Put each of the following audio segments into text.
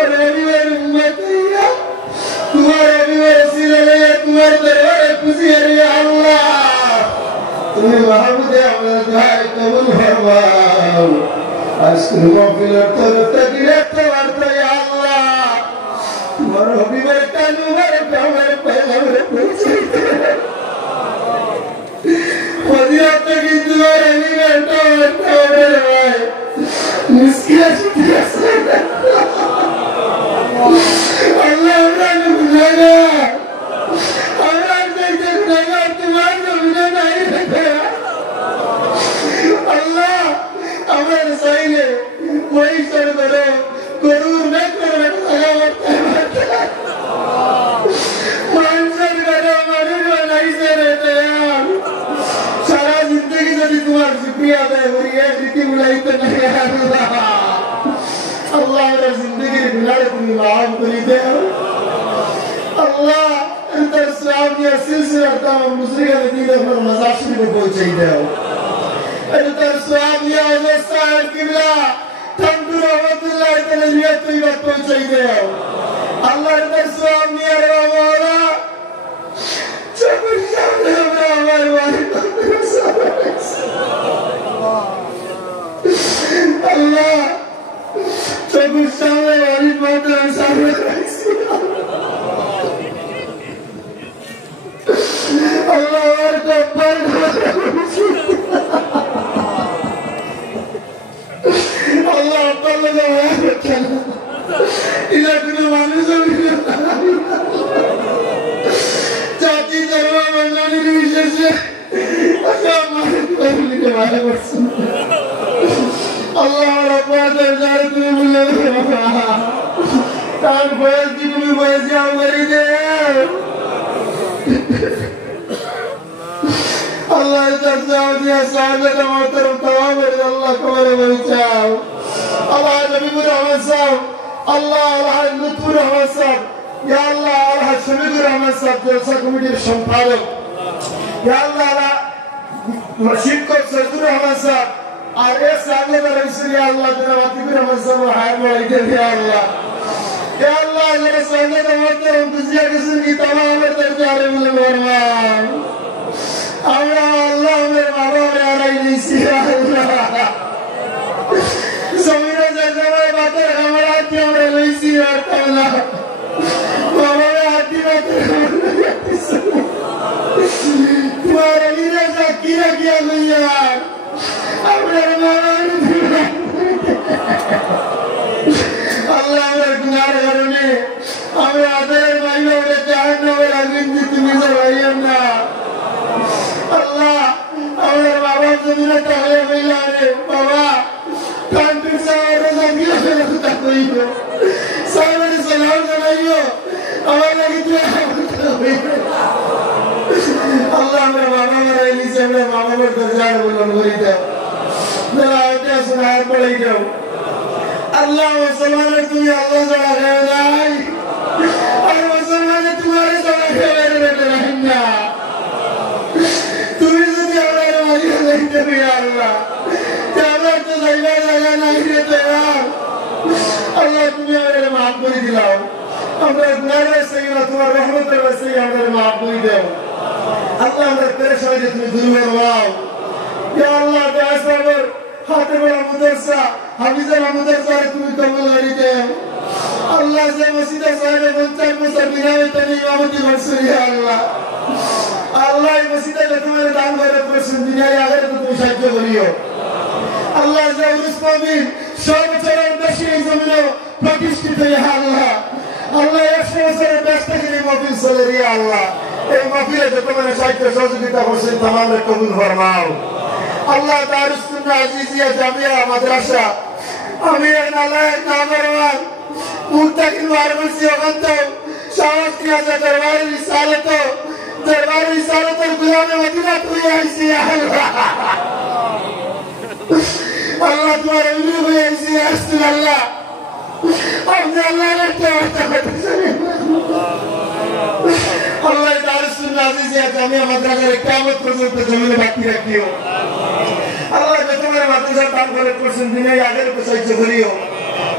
और रविवार उम्मत है तुम्हारे रविवार सिले तुम्हारे दरबार खुशी है अल्लाह तुम्हें महबूब हमारा दुआ कबूल फरमाओ आजकल महफिल तरफ तक वार्ता या अल्लाह तुम्हारे रविवार कानू हमारे पहला मेरे पूछे मदीना तक तुम्हारे रविवार वार्ता मुश्किल Allah orang menjaga, orang menjaga Tuhan menjaga ini. Allah, हमारे सही ने वही सर करो, गुरूर न करो सलामत मानसर करो मनुष्य नहीं से रहते यार सारा जिंदगी से तुम्हारी शुक्रिया है और ये रीति बुलाई तो नहीं अल्लाह अल्लाह मेरा जिंदगी गुनाह तुम्हें माफ कर दे अल्लाह अंतर इस्लाम की सिलसिला तमाम मुस्लिम मदीने पर मज़ाशिर को पहुंचाई दे अंतर इस्लाम की अवस्था किबला तंदुर रहमतुल्लाह तआला तो ये पहुंचाई दे अल्लाह अंतर इस्लाम की अरवा मौला सब सामने हमारे वाले अल्लाह सब सामने वाली बात सामने अल्लाह और को अल्लाह पर लगा इधर कुछ मानस जाति धर्म मंडली विशेष अच्छा मानस के बारे में Allah Rabbah terjadi tu boleh tak boleh kita baca beri dia Allah terjadi dia sahaja termotor tawam beri Allah kepada baca Allah Nabi Muhammad SAW Allah Allah Nabi Muhammad SAW Ya Allah Allah Nabi Muhammad SAW Jalsa Komiti Sampadak Ya Allah Allah Masjid Kok Sayyid Muhammad SAW आगे सामने वाले इसलिए अल्लाह तेरा वाती भी रमज़ सब हाय बोले के या अल्लाह जरा सामने तो मत हम दुनिया के सुनी तमाम तरजारे मिले मरवान अल्लाह अल्लाह मेरे बाबा मेरे आ रही नहीं सी अल्लाह समीरा जैसे मेरे बातें हमारा क्या मेरे नहीं सी अल्लाह बाबा मेरे हाथी बातें तुम्हारे लिए जाकिरा किया गया अपने अल्लाह मेरे गुनाह करने हमें आदर भाई मेरे चाहने वाले अग्नि तुम्हें से भाई ना अल्लाह हमारे बाबा से मेरा ताले मिला रे बाबा कांटू से और ज़मीन से लगता कोई को सामने सलाम कराइयो हमारे कितने अल्लाह मेरे बाबा मेरे लिए से मेरे बाबा मेरे दर्जा बुलंद करी दे मेरा आज्ञा सुनार पड़े जाओ अल्लाह मुसलमान तुम्हें अल्लाह से लगाए और मुसलमान तुम्हारे से लगाएंगे तुम्हें से क्या वाली नहीं देते अल्लाह क्या तो सही लगा नहीं देते यार अल्लाह तुम्हें मेरे माफ कर दिलाओ हमारे गुनाह से ही तुम्हारे रहमत से ही हमारे माफ कर दो अल्लाह हमारे परेशानी तुम्हें दूर करवाओ या अल्लाह दास पर हाथ बड़ा मुदरसा हाफिज़ मुदरसा तुम्हें कबूल करी दे अल्लाह से मस्जिद साहिब बंचन मुसल्लिना में तनी इमामती मंसूर है अल्लाह अल्लाह मस्जिद में तुम्हारे दान करे पर दुनिया या आखिरत में तुम साथ करियो अल्लाह से उसको भी सब चरण दशी जमीनों प्रतिष्ठित है अल्लाह अल्लाह एक से बेस्ट के महफिल चल रही है अल्लाह एक महफिल है तुम्हारे साथ सहयोगिता से तमाम कबूल फरमाओ अल्लाह दारुस सुन्ना अजीजिया जामिया मदरसा अमीर नालायक नामरवान मुत्तकिन वारमसी वगंतो शावत किया जा दरबार रिसालत और गुलाम मदीना तू ही ऐसी अल्लाह अल्लाह तुम्हारे उम्र में ऐसी है अल्लाह अपने अल्लाह ने अल्लाह दारुस सुन्ना अजीजिया जामिया मदरसा क़यामत पर्यंत जमीन बाकी रखियो अल्लाह के तुम्हारे मदरसा काम करे कुछ दिन आगे को सही करियो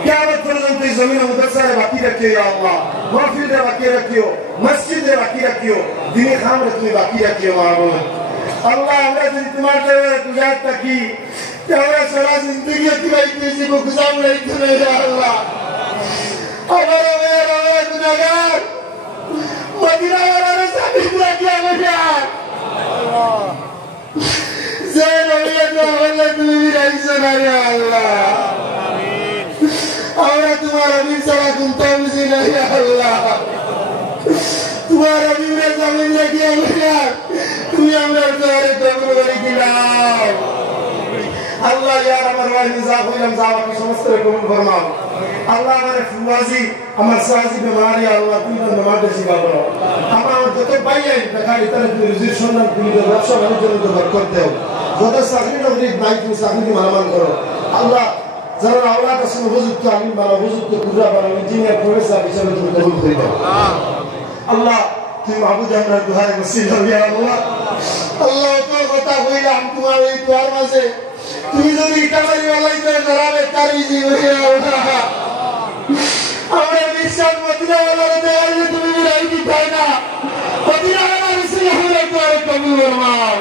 কিয়ামত পর্যন্ত এই জমিনে মাদ্রাসারে বাকি রাখিও ইয়া আল্লাহ, মাহফিলে বাকি রাখিও, মসজিদে বাকি রাখিও, দিনে খামরে তুমি বাকি রাখিও মাহবুব আল্লাহ। আমরা যদি তোমার দরবারে গুজার থাকি তাহলে সারা জিন্দগি অতিবাহিত জীব গুজার রইতে না ইয়া আল্লাহ। আমার মেয়ের গুনাহগার মদিনা ওয়ালার সাথে রাখি আমার যে নবীর দরবারে তুমি রাইছো না ইয়া আল্লাহ। আমরা তোমার আমির ছাড়া কোনটা বুঝি না ইয়া আল্লাহ। তোমার আমিরের জামিন রাখি আমরা তুমি আমরা দরবারে কবুল করে দিলাম আল্লাহ। ইয়ার আমার ওয়াজ যা হইলাম যা আপনি সমস্ত কবুল ফরমাও আল্লাহ। আমার ফুয়াজি আমার সাজি বেমারি আল্লাহ তুমি নামাজ শিখা করো। আমার যত ভাইয়াই দেখাই তারা তুমি রুজির সন্ধান তুমি ব্যবসা বাণিজ্যের মধ্যে বরকত দাও। যত চাকরি নকরি নাই তুমি চাকরি মালামাল করো আল্লাহ। যারা আল্লাহ কাছে উপযুক্ত আলিম বানো, উপযুক্ত কুজা বানো, ইঞ্জিনিয়ার প্রফেসর হিসাবে তুমি কবুল করে দাও আল্লাহ। তুমি মাহবুব আমরা দুহারে বসিল ইয়া আল্লাহ। আল্লাহ তোর কথা কইলাম তোমার এই দুয়ার মাঝে তুমি যদি ইটাবাড়ি ওয়ালাই তো জরাবে তারি জীবন ইয়া আল্লাহ। আমরা বিশ্বাস মদিনা ওয়ালারে দেয়ালে তুমি রাই দিতাই না, মদিনা ওয়ালার রসুল আমরা দুয়ারে কবুল ফরমাও।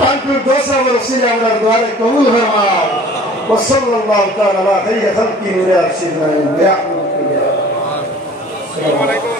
কানপুর দোসা রসুল আমরা দুয়ারে কবুল ফরমাও। وصلى الله تعالى على خير خلقه وعلى سيدنا محمد. السلام عليكم.